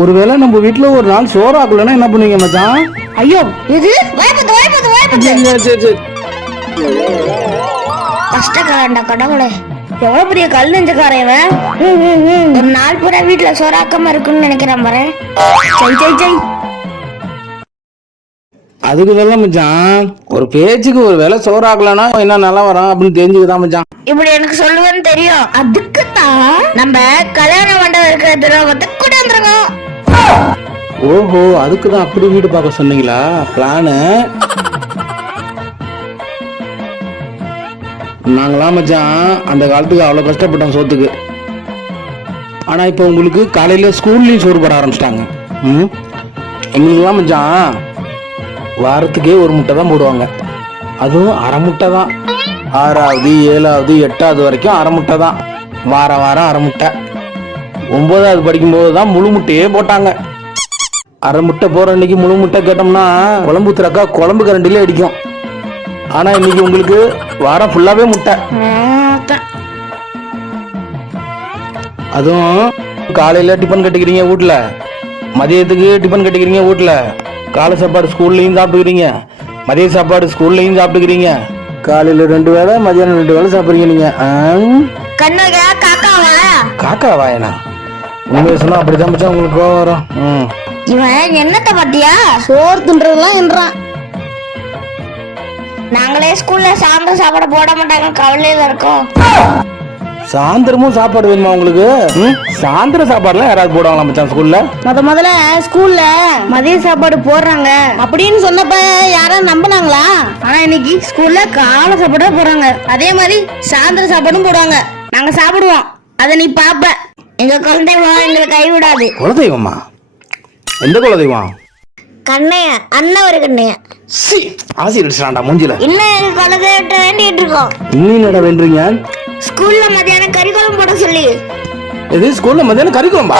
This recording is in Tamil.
ஒருவேளை நம்ம வீட்டுல ஒரு நாள் சோறு ஆக்கலன்னா என்ன பண்ணுவீங்க மச்சான்? ஐயோ இது சரி. கஷ்டக்காரன்டா கடவுளே, எவ்வளவு பெரிய கல் நெஞ்சக்காரன். ஒரு நாள் பூரா வீட்டுல சோறாக்காம இருக்குன்னு நினைக்கிறேன் பாரு. ஜெய் அதுக்கு தான் மச்சான், ஒரு பேச்சுக்கு ஒரு வேளை சோறு ஆக்கலன்னா என்ன நல்லா வரும் அப்படின்னு தெரிஞ்சுக்கதான் மச்சான். இப்படி எனக்கு சொல்லுவேன்னு தெரியும். அதுக்குத்தான் நம்ம கல்யாண மண்டபம் இருக்கிற துரோகத்தை கூட வந்துருக்கோம். ஓஹோ, அதுக்குதான் அப்படி வீடு பார்க்க சொன்னீங்களா? பிளானு நாங்களாம் மச்சான் அந்த காலத்துக்கு அவ்வளோ கஷ்டப்பட்டோம் சோத்துக்கு. ஆனால் இப்போ உங்களுக்கு காலையில் ஸ்கூல்லையும் சோறு போட ஆரம்பிச்சிட்டாங்க. எங்களுக்கெல்லாம் மச்சான் வாரத்துக்கே ஒரு முட்டை தான் போடுவாங்க, அதுவும் அரை முட்டை தான். 6வது 7வது 8வது வரைக்கும் அரை முட்டை தான், வாரம் அரை முட்டை. 9வது படிக்கும்போது தான் முழு முட்டையே போட்டாங்க. அரை முட்டை போகிற அன்னைக்கு முழு முட்டை கேட்டோம்னா குழம்பு ஊத்துறக்கா குழம்பு கரண்டிலே அடிக்கும். ஆனால் இன்னைக்கு உங்களுக்கு வாரம் ஃபுல்லாகவே முட்டை. அதுவும் காலையில் டிஃபன் கட்டிக்கிறீங்க வீட்டில், மதியத்துக்கு டிஃபன் கட்டிக்கிறீங்க வீட்டில், காலை சாப்பாடு ஸ்கூல்லையும் சாப்பிட்டுக்கிறீங்க, மதிய சாப்பாடு ஸ்கூல்லையும் சாப்பிட்டுக்கிறீங்க, காலையில் 2 வேளை மதியானம் 2 வேளை சாப்பிட்றீங்க நீங்கள். காக்கா வாயனா? உண்மையை சொன்னா அப்படிதான் மச்சான் உங்களுக்கு கோவம் வரும். இவன் என்னத்தை பத்தியா சோறு தின்றதுலாம் என்றான். நாங்களே ஸ்கூல்ல சாயந்தரம் சாப்பாடு போட மாட்டாங்க, கவலையில இருக்கோம். சாயந்தரமும் சாப்பாடு வேணுமா உங்களுக்கு? சாயந்தரம் சாப்பாடுலாம் யாராவது போடுவாங்களா மச்சான் ஸ்கூல்ல? முதல்ல ஸ்கூல்ல மதிய சாப்பாடு போடுறாங்க அப்படின்னு சொன்னப்ப யாரும் நம்பினாங்களா? ஆனா இன்னைக்கு ஸ்கூல்ல காலை சாப்பாடு போடுறாங்க, அதே மாதிரி சாயந்தரம் சாப்பாடும் போடுவாங்க. நாங்க சாப்பிடுவோம், அதை நீ பாப்ப. எங்க குலதெய்வம் எங்களை கைவிடாது. குலதெய்வமா? எந்த குலதெய்வம்? கண்ணைய அண்ணன் ஒரு கண்ணைய ஆசிரியர்டா மூஞ்சில. இன்னும் எங்க குலதெய்வத்தை வேண்டிட்டு இருக்கோம். இன்னும் என்னடா வேண்டுறீங்க? ஸ்கூல்ல மத்தியானம் கறி குழம்பு போட சொல்லி. எது ஸ்கூல்ல மத்தியானம் கறி குழம்பா?